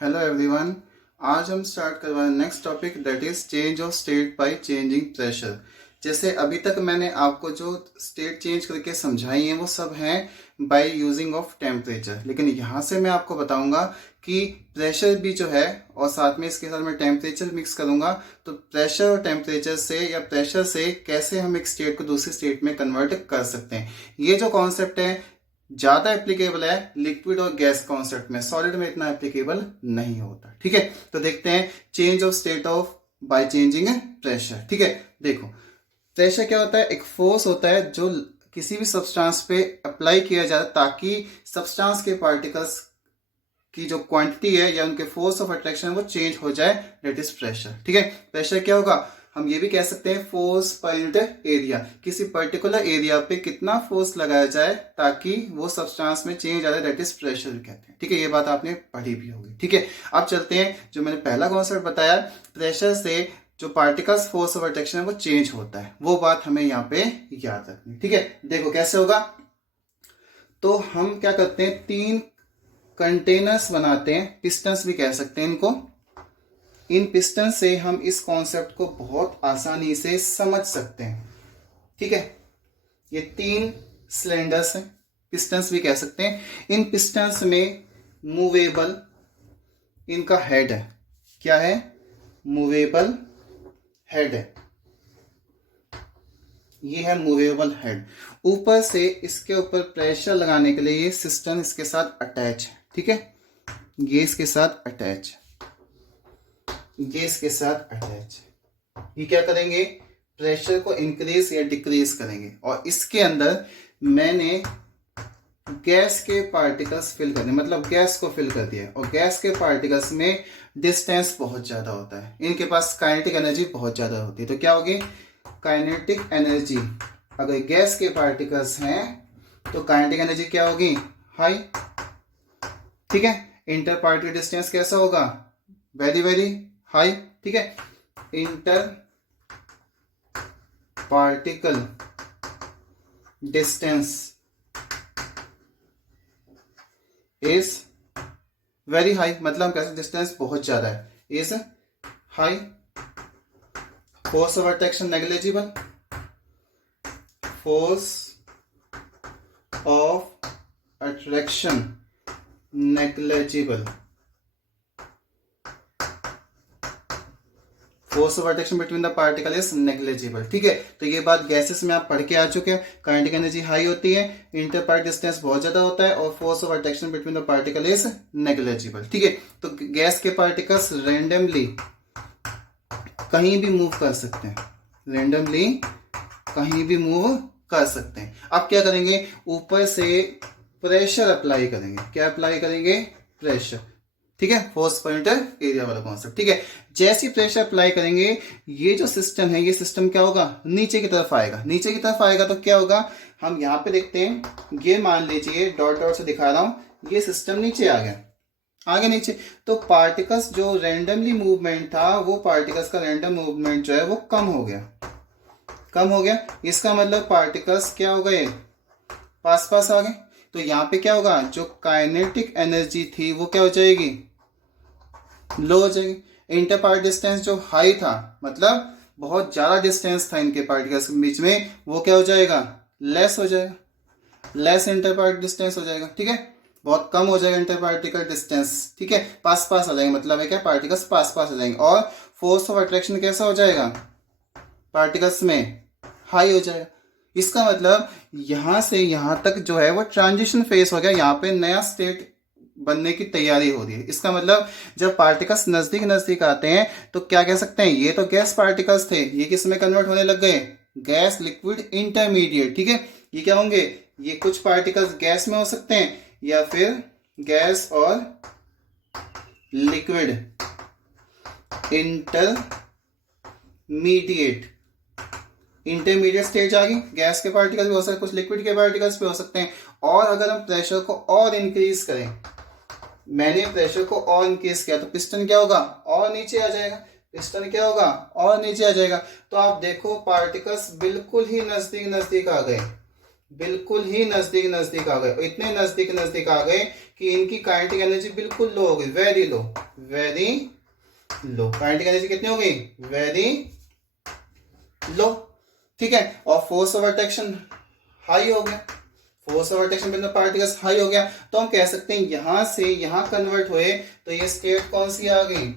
Hello everyone. आज हम start करवाएं next topic that is change of state by changing pressure. जैसे अभी तक मैंने आपको जो स्टेट चेंज करके समझाई हैं वो सब हैं बाय यूजिंग ऑफ टेम्परेचर, लेकिन यहाँ से मैं आपको बताऊंगा कि प्रेशर भी जो है और साथ में इसके साथ मैं टेम्परेचर मिक्स करूंगा, तो प्रेशर और टेम्परेचर से या प्रेशर से कैसे हम एक स्टेट को दूसरी स्टेट में कन्वर्ट कर सकते हैं। ये जो कॉन्सेप्ट है ज्यादा एप्लीकेबल है लिक्विड और गैस कॉन्सेप्ट में, सॉलिड में इतना एप्लीकेबल नहीं होता। ठीक है, तो देखते हैं change of state of by changing pressure. ठीक है, देखो प्रेशर क्या होता है, एक फोर्स होता है जो किसी भी सब्सटेंस पे अप्लाई किया जाता है ताकि सब्सटेंस के पार्टिकल्स की जो क्वांटिटी है या उनके फोर्स ऑफ अट्रैक्शन वो चेंज हो जाए, दैट इज प्रेशर। ठीक है, प्रेशर क्या होगा, हम ये भी कह सकते हैं फोर्स पर यूनिट एरिया, किसी पर्टिकुलर एरिया पे कितना फोर्स लगाया जाए ताकि वो सब्सटेंस में चेंज आ जाए, दैट इज प्रेशर कहते हैं। ठीक है, ये बात आपने पढ़ी भी होगी। ठीक है, अब चलते हैं जो मैंने पहला कॉन्सेप्ट बताया, प्रेशर से जो पार्टिकल्स फोर्स ऑफ अट्रैक्शन है वो चेंज होता है, वो बात हमें यहाँ पे याद रखनी। ठीक है, देखो कैसे होगा, तो हम क्या करते हैं, तीन कंटेनर्स बनाते हैं, पिस्टन्स भी कह सकते हैं इनको। इन पिस्टन से हम इस कॉन्सेप्ट को बहुत आसानी से समझ सकते हैं। ठीक है, ये तीन सिलेंडर्स हैं, पिस्टन्स भी कह सकते हैं। इन पिस्टन्स में मूवेबल इनका हेड है, क्या है, मूवेबल हेड है, ये है मूवेबल हेड। ऊपर से इसके ऊपर प्रेशर लगाने के लिए ये सिस्टम इसके साथ अटैच है। ठीक है, ये इसके साथ अटैच, ये इसके साथ अटैच, ये क्या करेंगे, प्रेशर को इंक्रीज या डिक्रीज करेंगे। और इसके अंदर मैंने गैस के पार्टिकल्स फिल करने, मतलब गैस को फिल कर दिया, और गैस के पार्टिकल्स में डिस्टेंस बहुत ज्यादा होता है, इनके पास काइनेटिक एनर्जी बहुत ज्यादा होती है। तो क्या होगी, काइनेटिक एनर्जी, अगर गैस के पार्टिकल्स हैं तो काइनेटिक एनर्जी क्या होगी, हाई। ठीक है, इंटर पार्टिकल डिस्टेंस कैसा होगा, वेरी वेरी हाई। ठीक है, inter particle distance is very high, मतलब कैसे डिस्टेंस बहुत ज्यादा है, is high. Force of attraction negligible, force of attraction negligible, force of attraction between the particle is negligible. ठीक है, तो ये बात गैसेस में आप पढ़ के आ चुके हैं, काइनेटिक एनर्जी हाई होती है, इंटर पार्टिकल डिस्टेंस बहुत ज्यादा होता है, और force of attraction between the particle is negligible. ठीक है, तो गैस के पार्टिकल्स रैंडमली कहीं भी मूव कर सकते हैं, रैंडमली कहीं भी मूव कर सकते हैं। अब क्या करेंगे, ऊपर से प्रेशर अप्लाई करेंगे, क्या अप्लाई करेंगे, प्रेशर। ठीक है, फोर्स पर यूनिट एरिया वाला कॉन्सेप्ट। ठीक है, जैसे प्रेशर अप्लाई करेंगे ये जो सिस्टम है, ये सिस्टम क्या होगा, नीचे की तरफ आएगा। नीचे की तरफ आएगा तो क्या होगा, हम यहाँ पे देखते हैं, ये मान लीजिए डॉट डॉट से दिखा रहा हूं, ये सिस्टम नीचे आ गया, आगे नीचे, तो पार्टिकल्स जो रैंडमली मूवमेंट था, वो पार्टिकल्स का रैंडम मूवमेंट जो है वो कम हो गया, कम हो गया। इसका मतलब पार्टिकल्स क्या हो गए, पास पास आ गए। तो यहाँ पे क्या होगा, जो काइनेटिक एनर्जी थी वो क्या हो जाएगी, लो हो जाएगी। इंटर पार्ट डिस्टेंस जो हाई था, मतलब बहुत ज्यादा डिस्टेंस था इनके पार्टिकल्स के बीच में, वो क्या हो जाएगा, लेस हो जाएगा, लेस इंटर पार्ट डिस्टेंस हो जाएगा। ठीक है, बहुत कम हो जाएगा इंटर पार्टिकल डिस्टेंस। ठीक है, पास पास आ जाएंगे, मतलब है क्या, पार्टिकल्स पास पास आ जाएंगे। और फोर्स ऑफ अट्रैक्शन कैसा हो जाएगा, पार्टिकल्स में हाई हो जाएगा। इसका मतलब यहां से यहां तक जो है वो ट्रांजिशन फेस हो गया, यहाँ पे नया स्टेट बनने की तैयारी हो रही है। इसका मतलब जब पार्टिकल्स नजदीक नजदीक आते हैं तो क्या कह सकते हैं, ये तो गैस पार्टिकल्स थे, ये किस में कन्वर्ट होने लग गए, गैस लिक्विड इंटरमीडिएट। ठीक है, ये क्या होंगे, ये कुछ पार्टिकल्स गैस में हो सकते हैं या फिर गैस और लिक्विड इंटरमीडिएट, इंटरमीडिएट स्टेज आ गई, गैस के पार्टिकल्स भी हो सकते हैं, कुछ लिक्विड के पार्टिकल्स भी हो सकते हैं। और अगर हम प्रेशर को और इंक्रीज करें, मैंने प्रेशर को और इंक्रीज किया तो पिस्टन क्या होगा, और नीचे आ जाएगा, पिस्टन क्या होगा, और नीचे आ जाएगा। तो आप देखो पार्टिकल्स बिल्कुल ही नजदीक नजदीक आ गए, बिल्कुल ही नजदीक नजदीक आ गए, इतने नजदीक नजदीक आ गए कि इनकी काइनेटिक एनर्जी बिल्कुल लो हो गई, very low. Very low. Kinetic energy कितनी होगी? Very low. ठीक है, और फोर्स ऑफ अट्रैक्शन हाई हो गया, force of attraction between the particles high हो गया, तो हम कह सकते हैं यहां से यहां कन्वर्ट हुए तो ये स्टेट कौन सी आ गई?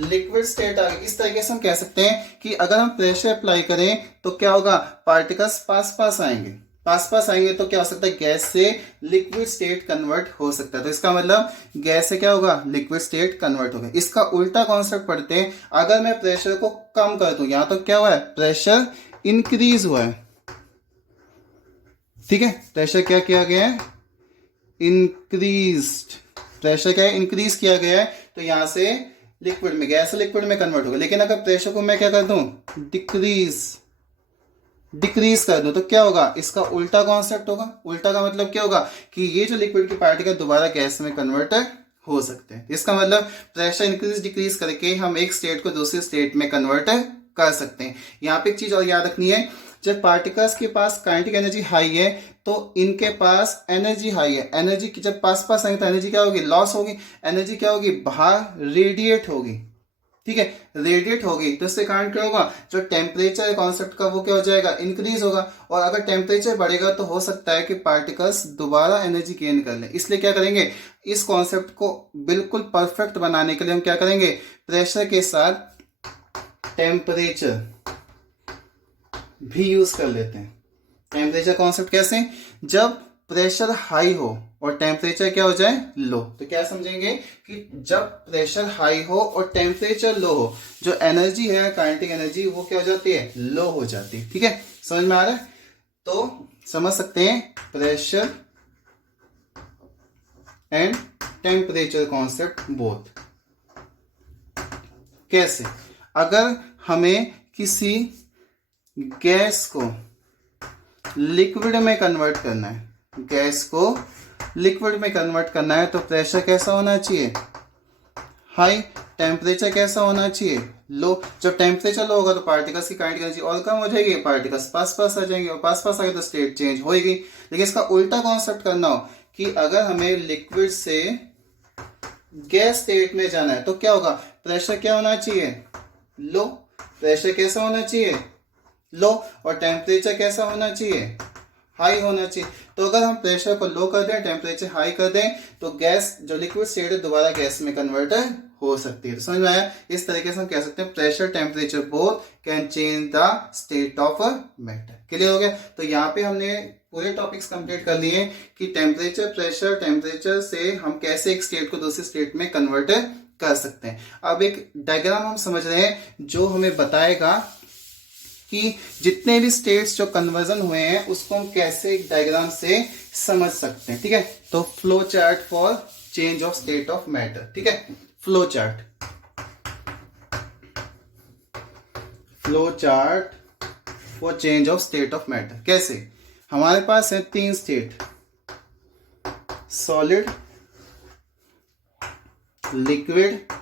लिक्विड स्टेट आ गई। इस तरीके से हम कह सकते हैं कि अगर हम प्रेशर अप्लाई करें तो क्या होगा? पार्टिकल्स पास पास आएंगे, पास पास आएंगे तो क्या हो सकता है? गैस से लिक्विड स्टेट कन्वर्ट हो सकता है। तो इसका मतलब गैस से क्या होगा? लिक्विड स्टेट कन्वर्ट होगा। इसका उल्टा कॉन्सेप्ट पढ़ते हैं, अगर मैं प्रेशर को कम कर दूं, यहां तो क्या हुआ है? प्रेशर इंक्रीज हुआ है। ठीक है, प्रेशर क्या किया गया है? इंक्रीज्ड। प्रेशर क्या है? इंक्रीज किया गया है, तो यहां से लिक्विड में, गैस से लिक्विड में कन्वर्ट होगा। लेकिन अगर प्रेशर को मैं क्या कर दूं? डिक्रीज कर दूं, तो क्या होगा? इसका उल्टा कॉन्सेप्ट होगा। उल्टा का मतलब क्या होगा? कि ये जो लिक्विड की पार्टिकल दोबारा गैस में कन्वर्ट हो सकते हैं। इसका मतलब प्रेशर इंक्रीज डिक्रीज करके हम एक स्टेट को दूसरी स्टेट में कन्वर्ट कर सकते हैं। यहाँ पे एक चीज और याद रखनी है, जब पार्टिकल्स के पास काइनेटिक एनर्जी हाई है तो इनके पास एनर्जी हाई है। एनर्जी की जब पास पास आएंगे तो एनर्जी क्या होगी? लॉस होगी। एनर्जी क्या होगी? बाहर रेडिएट होगी। ठीक है, रेडिएट होगी, तो इससे कारण क्या होगा? जो टेम्परेचर कॉन्सेप्ट का वो क्या हो जाएगा? इंक्रीज होगा। और अगर टेम्परेचर बढ़ेगा तो हो सकता है कि पार्टिकल्स दोबारा एनर्जी गेन कर लें। इसलिए क्या करेंगे? इस कॉन्सेप्ट को बिल्कुल परफेक्ट बनाने के लिए हम क्या करेंगे? प्रेशर के साथ टेम्परेचर भी यूज कर लेते हैं। टेम्परेचर कॉन्सेप्ट कैसे? जब प्रेशर हाई हो और टेम्परेचर क्या हो जाए? लो, तो क्या समझेंगे कि जब प्रेशर हाई हो और टेम्परेचर लो हो, जो एनर्जी है काइनेटिक एनर्जी, वो क्या हो जाती है? लो हो जाती है। ठीक है, समझ में आ रहा है? तो समझ सकते हैं pressure and temperature concept both. कैसे? अगर हमें किसी गैस को लिक्विड में कन्वर्ट करना है, गैस को लिक्विड में कन्वर्ट करना है, तो प्रेशर कैसा होना चाहिए? हाई। टेम्परेचर कैसा होना चाहिए? लो। जब टेम्परेचर लो होगा तो पार्टिकल्स की काइनेटिक एनर्जी और कम हो जाएगी, पार्टिकल्स पास पास आ जाएंगे, और पास पास आ गए तो स्टेट चेंज होगी। लेकिन इसका उल्टा कॉन्सेप्ट करना हो कि अगर हमें लिक्विड से गैस स्टेट में जाना है तो क्या होगा? प्रेशर क्या होना चाहिए? लो। प्रेशर कैसा होना चाहिए? लो। और टेम्परेचर कैसा होना चाहिए? हाई होना चाहिए। तो अगर हम प्रेशर को लो कर दें, टेम्परेचर हाई कर दें, तो गैस जो लिक्विड स्टेट है दोबारा गैस में कन्वर्ट हो सकती है। तो समझ में आया? इस तरीके से हम कह सकते हैं pressure temperature both can change the state of matter. Clear हो गया? तो यहाँ पे हमने पूरे टॉपिक्स कंप्लीट कर लिए कि टेम्परेचर, प्रेशर, टेम्परेचर से हम कैसे एक स्टेट को दूसरी स्टेट में कन्वर्ट कर सकते हैं। अब एक डायग्राम हम समझ रहे हैं जो हमें बताएगा कि जितने भी स्टेट्स जो कन्वर्जन हुए हैं उसको हम कैसे एक डायग्राम से समझ सकते हैं। ठीक है, तो flow chart for change of state of matter. ठीक है, flow chart, flow chart for change of state of matter. कैसे? हमारे पास है तीन स्टेट, सॉलिड, लिक्विड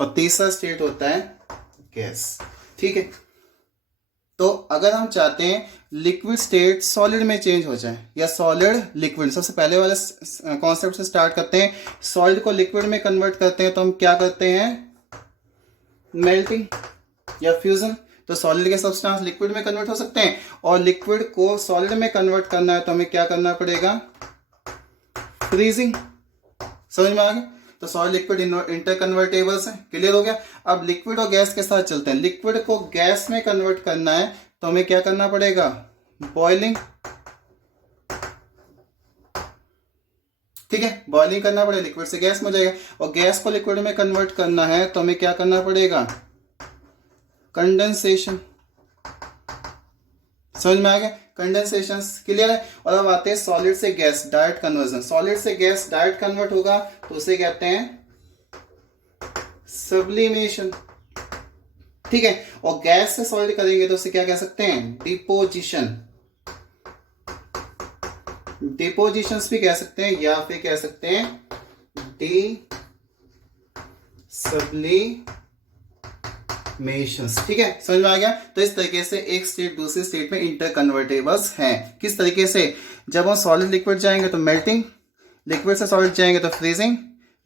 और तीसरा स्टेट होता है गैस। ठीक है, तो अगर हम चाहते हैं लिक्विड स्टेट सॉलिड में चेंज हो जाए या सॉलिड लिक्विड, सबसे पहले वाले कॉन्सेप्ट से स्टार्ट करते हैं। सॉलिड को लिक्विड में कन्वर्ट करते हैं तो हम क्या करते हैं? मेल्टिंग या फ्यूजन। तो सॉलिड के सब्सटेंस लिक्विड में कन्वर्ट हो सकते हैं, और लिक्विड को सॉलिड में कन्वर्ट करना है तो हमें क्या करना पड़ेगा? फ्रीजिंग। समझ में आ गया? तो सॉलिड लिक्विड इंटर कन्वर्टेबल्स है। क्लियर हो गया? अब लिक्विड और गैस के साथ चलते हैं। लिक्विड को गैस में कन्वर्ट करना है तो हमें क्या करना पड़ेगा? बॉइलिंग। ठीक है, बॉइलिंग करना पड़ेगा, लिक्विड से गैस में हो जाएगा। और गैस को लिक्विड में कन्वर्ट करना है तो हमें क्या करना पड़ेगा? कंडेंसेशन। समझ में आ गया? कंडेंसेशन। क्लियर है? और अब आते हैं सॉलिड से गैस डायरेक्ट कन्वर्जन। सॉलिड से गैस डायरेक्ट कन्वर्ट होगा तो उसे कहते हैं सब्लिमेशन। ठीक है, और गैस से सॉलिड करेंगे तो उसे क्या कह सकते हैं? डिपोजिशन। डिपोजिशंस भी कह सकते हैं या फिर कह सकते हैं डी सब्लिमेशंस। ठीक है, समझ में आ गया? तो इस तरीके से एक स्टेट दूसरी स्टेट में इंटर कन्वर्टेबल्स हैं। किस तरीके से? जब हम सॉलिड लिक्विड जाएंगे तो मेल्टिंग, लिक्विड से सॉलिड जाएंगे तो फ्रीजिंग,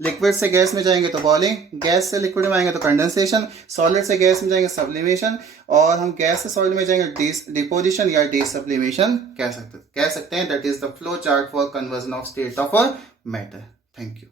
लिक्विड से गैस में जाएंगे तो बॉइलिंग, गैस से लिक्विड में आएंगे तो कंडेंसेशन, सॉलिड से गैस में जाएंगे सब्लिमेशन, और हम गैस से सॉलिड में जाएंगे डिपोजिशन या डीसब्लिमेशन कह सकते हैं. That is the flow chart for conversion of state of matter. Thank you.